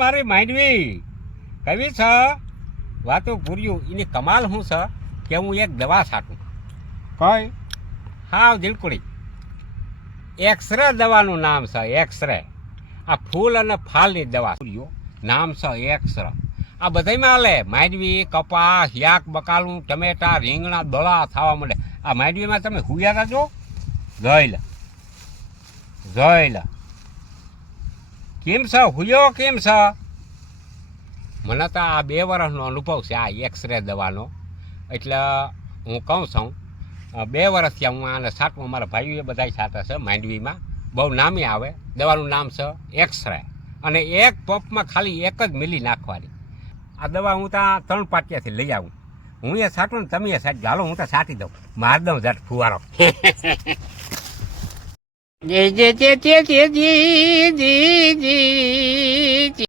મારી માંડવી કવી છે વાતો પૂર્યું એની કમાલ શું છે કે હું એક દવા છાંટું કઈ હાવ દિલકુડી એક્સરે દવાનું નામ છે એક્સરે આ ફૂલ અને ફાલની દવા નામ છે એક્સરે આ બધામાં હાલે માંડવી કપાસ યાક બકાલું ટમેટા રીંગણા દળા થવા માંડે આ માંડવીમાં તમે હુયા જો જોઈ લે કેમ છે હુયો કેમ છે મને તો આ 2 વર્ષનો અનુભવ છે આ એક્સરે દવાનો એટલે હું કહું છું 2 વર્ષથી હું આને છાંટવું મારા ભાઈઓએ બધા છાંટે છે માંડવીમાં બહુ નામી આવે દવાનું નામ છે એક્સરે અને એક પંપમાં ખાલી 1 જ મિલી નાખવાની આ દવા હું ત્યાં 3 પાટિયાથી લઈ આવું હું એ છાંટું ને તમે એ છાંટજો હાલો હું તો છાંટી દઉં માર દઉં ઝટ ફુવારો જી જી જી જી જી જી જી